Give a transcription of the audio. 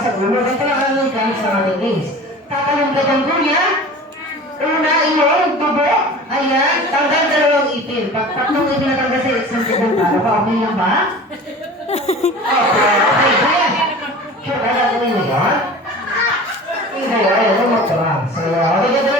sa ulo. Ganito lang ang gamit sa mga tinis. Tatalong ka ng kuya. Una, yung dugo. Ayan, tanggal dalawang ipin. Pag tatlong ipin na tanggal sa isang tibong para ba? Okay lang ba? Okay, kuya. Sure, kaya gawin mo yun? Hindi, ayaw mo magparang. So, okay ka